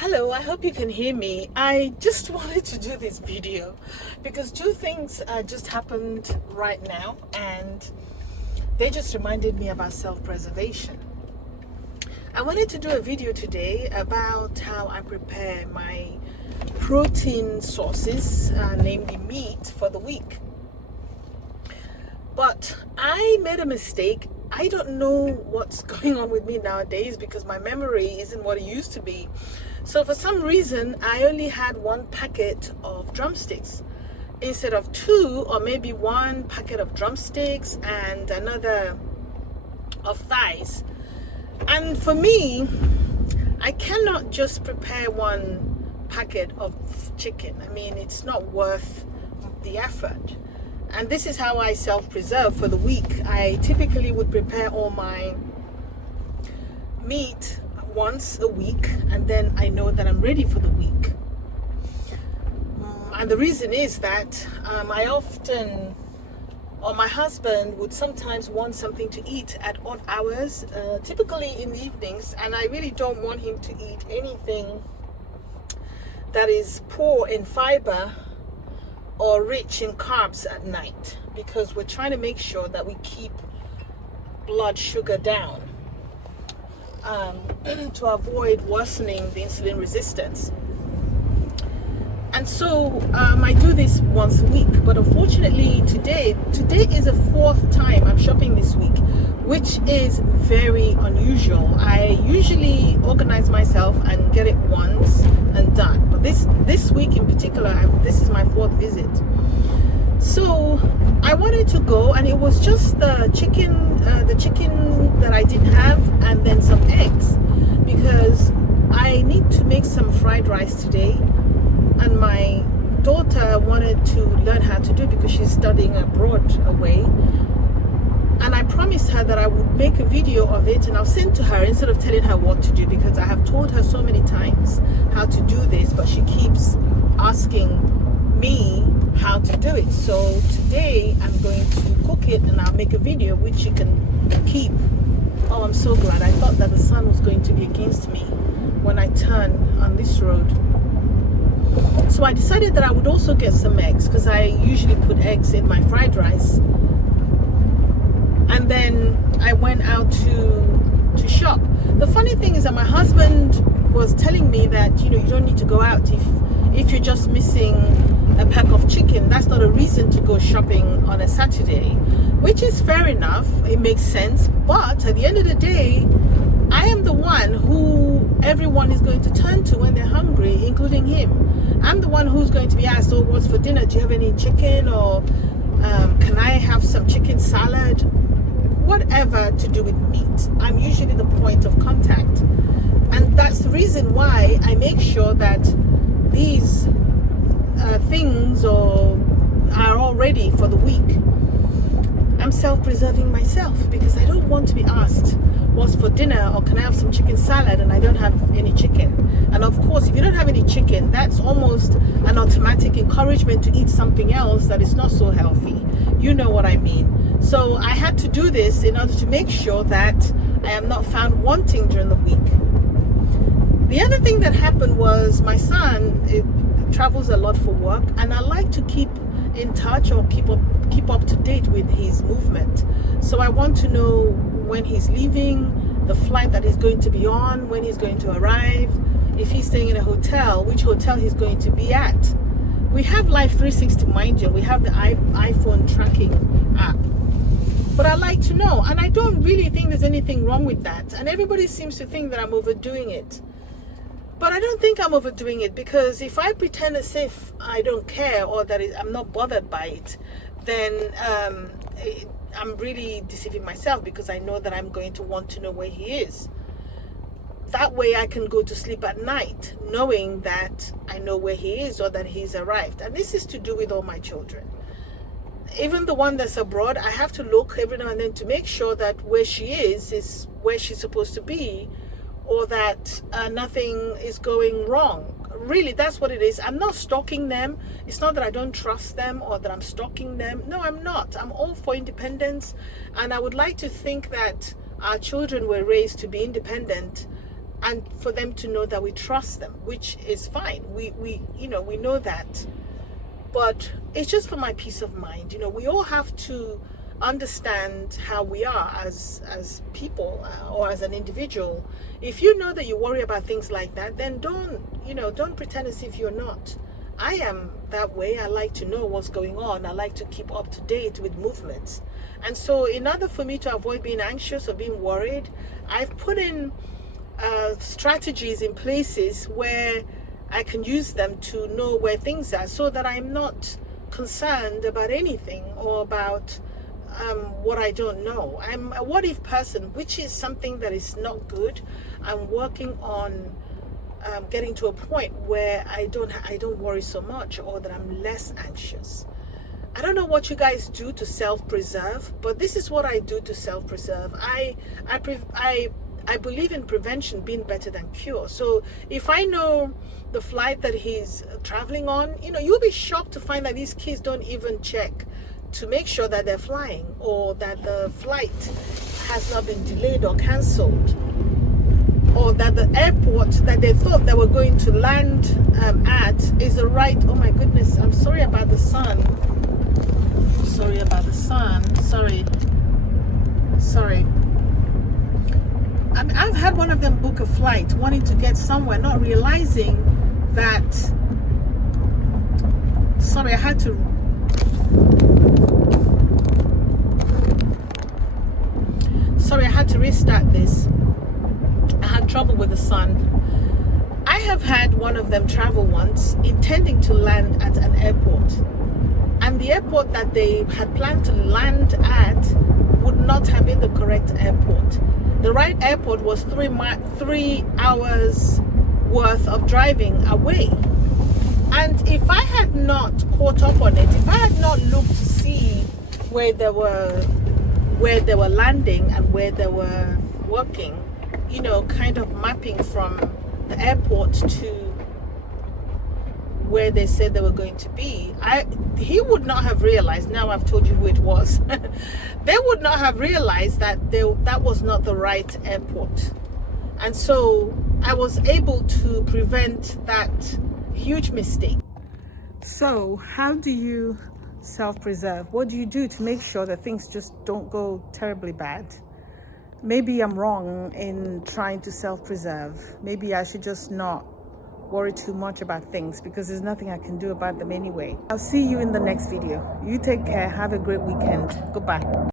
Hello, I hope you can hear me. I just wanted to do this video because two things just happened right now and they just reminded me about self-preservation. I wanted to do a video today about how I prepare my protein sources, namely meat, for the week. But I made a mistake. I don't know what's going on with me nowadays because my memory isn't what it used to be. So for some reason, I only had one packet of drumsticks instead of two, or maybe one packet of drumsticks and another of thighs. And for me, I cannot just prepare one packet of chicken. I mean, it's not worth the effort. And this is how I self-preserve for the week. I typically would prepare all my meat once a week, and then I know that I'm ready for the week. And the reason is that I often, or my husband would sometimes want something to eat at odd hours, typically in the evenings, and I really don't want him to eat anything that is poor in fiber or rich in carbs at night, because we're trying to make sure that we keep blood sugar down to avoid worsening the insulin resistance. And so I do this once a week, but unfortunately today is the fourth time I'm shopping this week, which is very unusual. I usually organize myself and get it once and done, but this week in particular, this is my fourth visit. So I wanted to go, and it was just the chicken that I didn't have, and then some eggs, because I need to make some fried rice today, and my daughter wanted to learn how to do it because she's studying abroad away. And I promised her that I would make a video of it and I'll send to her instead of telling her what to do, because I have told her so many times how to do this, but she keeps asking me how to do it. So today I'm going to cook it and I'll make a video which she can keep. Oh, I'm so glad. I thought that the sun was going to be against me when I turn on this road. So I decided that I would also get some eggs, because I usually put eggs in my fried rice. And then I went out to shop. The funny thing is that my husband was telling me that, you don't need to go out if you're just missing a pack of chicken. That's not a reason to go shopping on a Saturday, which is fair enough. It makes sense. But at the end of the day, I am the one who everyone is going to turn to when they're hungry, including him. I'm the one who's going to be asked, oh, what's for dinner? Do you have any chicken? Or can I have some chicken salad? Whatever to do with meat. I'm usually the point of contact. And that's the reason why I make sure that these things are all ready for the week. I'm self-preserving myself because I don't want to be asked what's for dinner, or can I have some chicken salad, and I don't have any chicken. And of course, if you don't have any chicken, that's almost an automatic encouragement to eat something else that is not so healthy. You know what I mean. So I had to do this in order to make sure that I am not found wanting during the week. The other thing that happened was my son travels a lot for work, and I like to keep in touch or keep up to date with his movement. So I want to know when he's leaving, the flight that he's going to be on, when he's going to arrive, if he's staying in a hotel, which hotel he's going to be at. We have Life 360, mind you. We have the iPhone tracking app. But I like to know, and I don't really think there's anything wrong with that. And everybody seems to think that I'm overdoing it. But I don't think I'm overdoing it, because if I pretend as if I don't care or that I'm not bothered by it, then I'm really deceiving myself, because I know that I'm going to want to know where he is. That way I can go to sleep at night knowing that I know where he is or that he's arrived. And this is to do with all my children. Even the one that's abroad, I have to look every now and then to make sure that where she is where she's supposed to be, or that nothing is going wrong. Really, that's what it is. I'm not stalking them. It's not that I don't trust them or that I'm stalking them. No, I'm not. I'm all for independence, and I would like to think that our children were raised to be independent and for them to know that we trust them, which is fine. We know that. But it's just for my peace of mind. We all have to understand how we are as people, or as an individual. If you know that you worry about things like that, then don't pretend as if you're not. I am that way. I like to know what's going on. I like to keep up to date with movements. And so in order for me to avoid being anxious or being worried, I've put in strategies in places where I can use them to know where things are, so that I'm not concerned about anything or about what I don't know. I'm a what if person, which is something that is not good. I'm working on getting to a point where I don't worry so much, or that I'm less anxious. I don't know what you guys do to self-preserve, but this is what I do to self-preserve. I believe in prevention being better than cure. So if I know the flight that he's traveling on, you'll be shocked to find that these kids don't even check to make sure that they're flying, or that the flight has not been delayed or cancelled, or that the airport that they thought they were going to land at is the right. Oh my goodness, I'm sorry about the sun. Sorry. I've had one of them book a flight wanting to get somewhere, not realizing that. Sorry, I had to restart this. I had trouble with the sun. I have had one of them travel once, intending to land at an airport, and the airport that they had planned to land at would not have been the correct airport. The right airport was 3 hours worth of driving away. And if I had not caught up on it, if I had not looked to see where they were landing and where they were working, kind of mapping from the airport to where they said they were going to be, he would not have realized. Now I've told you who it was. They would not have realized that that was not the right airport. And so I was able to prevent that huge mistake. So how do you self-preserve? What do you do to make sure that things just don't go terribly bad? Maybe I'm wrong in trying to self-preserve. Maybe I should just not worry too much about things, because there's nothing I can do about them anyway. I'll see you in the next video. You take care. Have a great weekend. Goodbye.